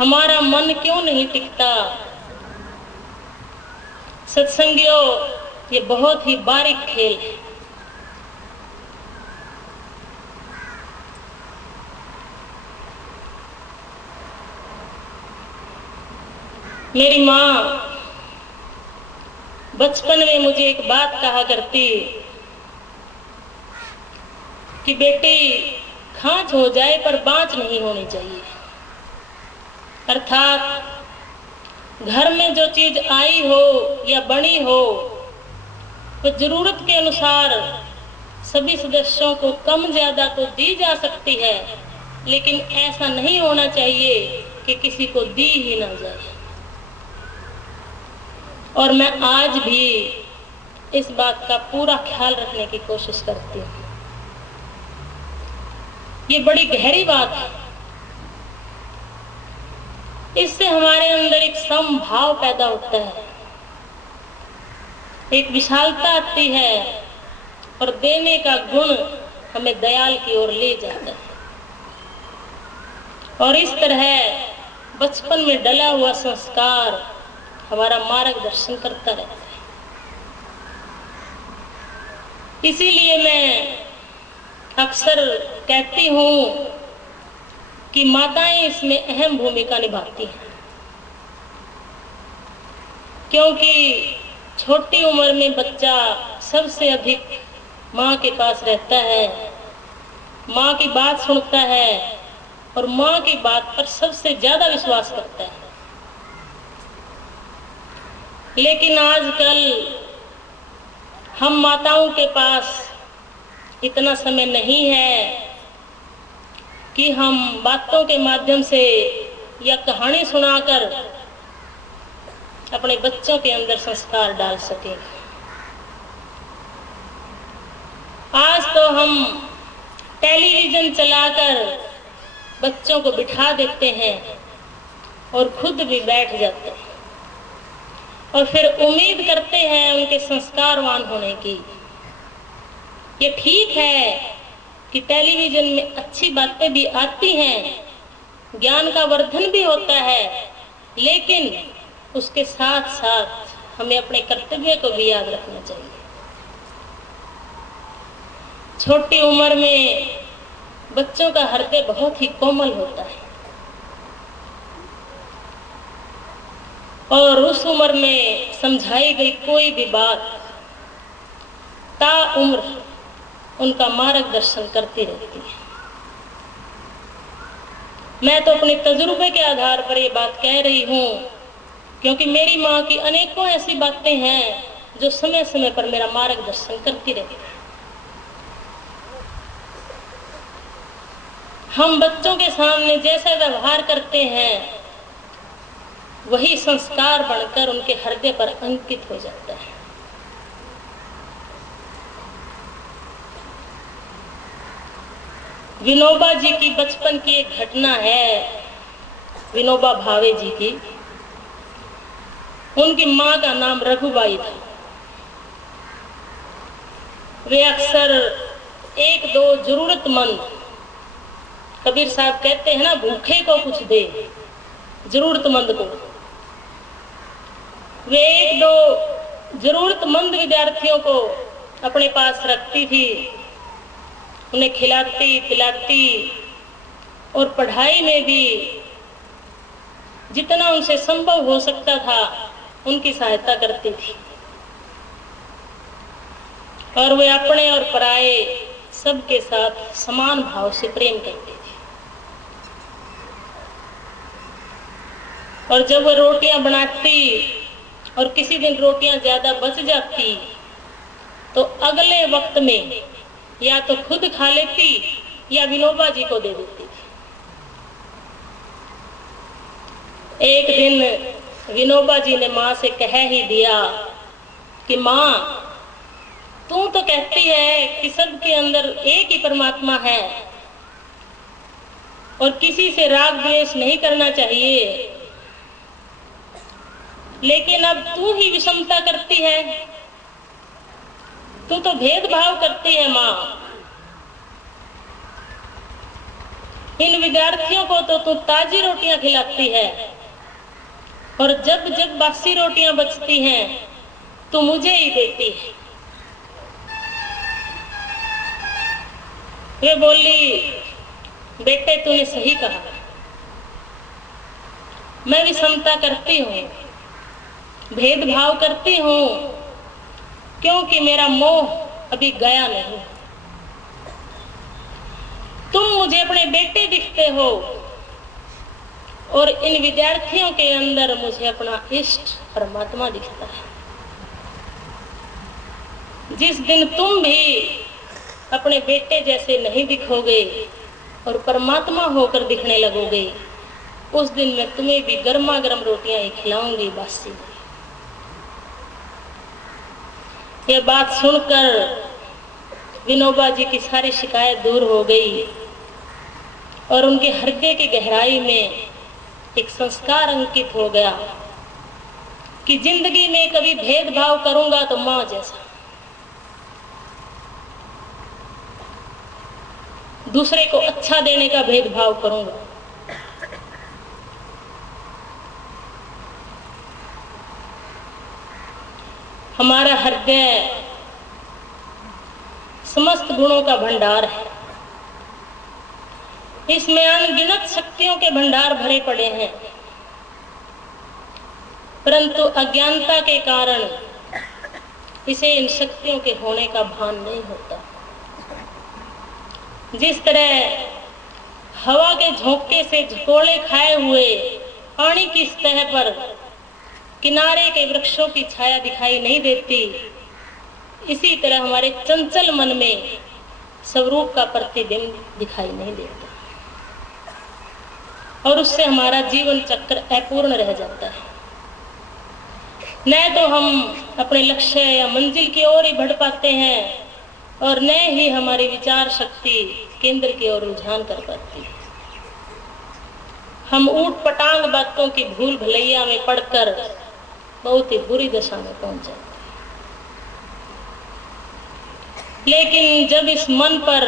हमारा मन क्यों नहीं टिकता। सत्संगियों, ये बहुत ही बारीक खेल है। मेरी माँ बचपन में मुझे एक बात कहा करती कि बेटी, खांच हो जाए पर बाँच नहीं होनी चाहिए। अर्थात घर में जो चीज आई हो या बनी हो वो जरूरत के अनुसार सभी सदस्यों को कम ज्यादा तो दी जा सकती है, लेकिन ऐसा नहीं होना चाहिए कि किसी को दी ही ना जाए। और मैं आज भी इस बात का पूरा ख्याल रखने की कोशिश करती हूँ। ये बड़ी गहरी बात है। इससे हमारे अंदर एक समभाव पैदा होता है, एक विशालता आती है और देने का गुण हमें दयाल की ओर ले जाता है। और इस तरह बचपन में डला हुआ संस्कार हमारा मार्गदर्शन करता रहता है। इसीलिए मैं अक्सर कहती हूँ कि माताएं इसमें अहम भूमिका निभाती हैं, क्योंकि छोटी उम्र में बच्चा सबसे अधिक माँ के पास रहता है, माँ की बात सुनता है और माँ की बात पर सबसे ज्यादा विश्वास करता है। लेकिन आजकल हम माताओं के पास इतना समय नहीं है कि हम बातों के माध्यम से या कहानी सुनाकर अपने बच्चों के अंदर संस्कार डाल सकें। आज तो हम टेलीविजन चलाकर बच्चों को बिठा देते हैं और खुद भी बैठ जाते हैं और फिर उम्मीद करते हैं उनके संस्कारवान होने की। ये ठीक है कि टेलीविजन में अच्छी बातें भी आती हैं, ज्ञान का वर्धन भी होता है, लेकिन उसके साथ साथ हमें अपने कर्तव्य को भी याद रखना चाहिए। छोटी उम्र में बच्चों का हृदय बहुत ही कोमल होता है और उस उम्र में समझाई गई कोई भी बात ता उम्र उनका मार्गदर्शन करती रहती है। मैं तो अपने तजुर्बे के आधार पर ये बात कह रही हूँ, क्योंकि मेरी माँ की अनेकों ऐसी बातें हैं जो समय समय पर मेरा मार्गदर्शन करती रहती है। हम बच्चों के सामने जैसा व्यवहार करते हैं वही संस्कार बनकर उनके हृदय पर अंकित हो जाता है। विनोबा जी की बचपन की एक घटना है, विनोबा भावे जी की। उनकी माँ का नाम रघुबाई था। वे अक्सर एक दो जरूरतमंद, कबीर साहब कहते हैं ना, भूखे को कुछ दे, जरूरतमंद को। वे एक दो जरूरतमंद विद्यार्थियों को अपने पास रखती थी, उन्हें खिलाती पिलाती और पढ़ाई में भी जितना उनसे संभव हो सकता था उनकी सहायता करती थी। और वे अपने और पराये सबके साथ समान भाव से प्रेम करती थी। और जब वो रोटियां बनाती और किसी दिन रोटियां ज्यादा बच जाती तो अगले वक्त में या तो खुद खा लेती या विनोबा जी को दे देती थी। एक दिन विनोबा जी ने माँ से कह ही दिया कि माँ, तू तो कहती है कि सबके अंदर एक ही परमात्मा है और किसी से राग द्वेष नहीं करना चाहिए, लेकिन अब तू ही विषमता करती है, तू तो भेदभाव करती है माँ। इन विद्यार्थियों को तो तू ताजी रोटियां खिलाती है, और जब जब बासी रोटियां बचती हैं तो मुझे ही देती है। वे बोली, बेटे तूने सही कहा, मैं विषमता करती हूँ, भेदभाव करती हूँ, क्योंकि मेरा मोह अभी गया नहीं। तुम मुझे अपने बेटे दिखते हो और इन विद्यार्थियों के अंदर मुझे अपना इष्ट परमात्मा दिखता है। जिस दिन तुम भी अपने बेटे जैसे नहीं दिखोगे और परमात्मा होकर दिखने लगोगे, उस दिन मैं तुम्हें भी गर्मा गर्म रोटियां ही खिलाऊंगी बासी। यह बात सुनकर विनोबा जी की सारी शिकायत दूर हो गई और उनके हृदय की गहराई में एक संस्कार अंकित हो गया कि जिंदगी में कभी भेदभाव करूंगा तो मां जैसा, दूसरे को अच्छा देने का भेदभाव करूंगा। हमारा हृदय समस्त गुणों का भंडार है, इसमें अनगिनत शक्तियों के भंडार भरे पड़े हैं, परंतु अज्ञानता के कारण इसे इन शक्तियों के होने का भान नहीं होता। जिस तरह हवा के झोंके से झकोले खाए हुए पानी की सतह पर किनारे के वृक्षों की छाया दिखाई नहीं देती, इसी तरह हमारे चंचल मन में स्वरूप का प्रतिबिंब दिखाई नहीं देता और उससे हमारा जीवन चक्र अपूर्ण रह जाता है। न तो हम अपने लक्ष्य या मंजिल की ओर ही बढ़ पाते हैं और न ही हमारी विचार शक्ति केंद्र की ओर रुझान कर पाती है। हम ऊट पटांग बातों की भूल भलैया में पड़कर बहुत ही बुरी दशा में पहुंच जाते हैं। लेकिन जब इस मन पर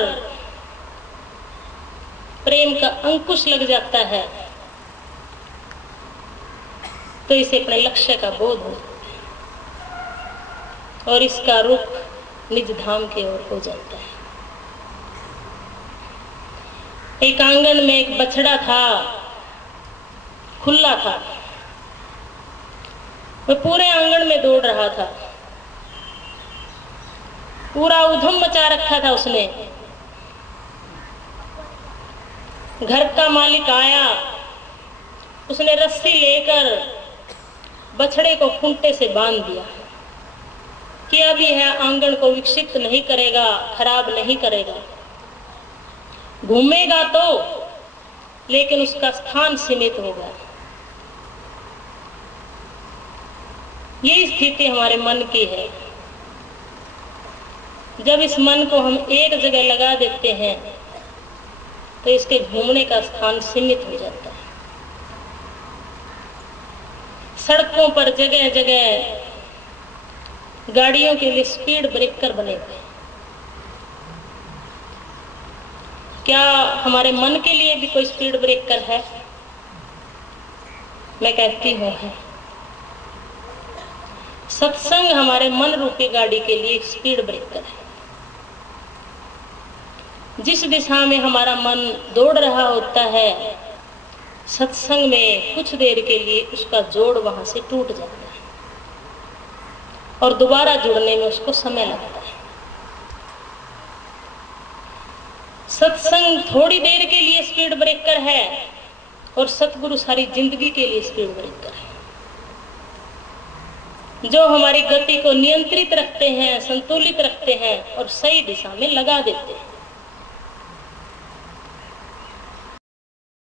प्रेम का अंकुश लग जाता है तो इसे अपने लक्ष्य का बोध हो जाता है और इसका रुख निज धाम की ओर हो जाता है। एक आंगन में एक बछड़ा था, खुला था, वह पूरे आंगन में दौड़ रहा था, पूरा उधम मचा रखा था उसने। घर का मालिक आया, उसने रस्सी लेकर बछड़े को खूंटे से बांध दिया कि अब यह आंगन को विकसित नहीं करेगा, खराब नहीं करेगा, घूमेगा तो, लेकिन उसका स्थान सीमित होगा। ये स्थिति हमारे मन की है। जब इस मन को हम एक जगह लगा देते हैं तो इसके घूमने का स्थान सीमित हो जाता है। सड़कों पर जगह जगह गाड़ियों के लिए स्पीड ब्रेकर बने हुए। क्या हमारे मन के लिए भी कोई स्पीड ब्रेकर है? मैं कहती हूँ है। सत्संग हमारे मन रूपी गाड़ी के लिए एक स्पीड ब्रेकर है। जिस दिशा में हमारा मन दौड़ रहा होता है, सत्संग में कुछ देर के लिए उसका जोड़ वहां से टूट जाता है और दोबारा जुड़ने में उसको समय लगता है। सत्संग थोड़ी देर के लिए स्पीड ब्रेकर है और सतगुरु सारी जिंदगी के लिए स्पीड ब्रेकर है, जो हमारी गति को नियंत्रित रखते हैं, संतुलित रखते हैं और सही दिशा में लगा देते हैं।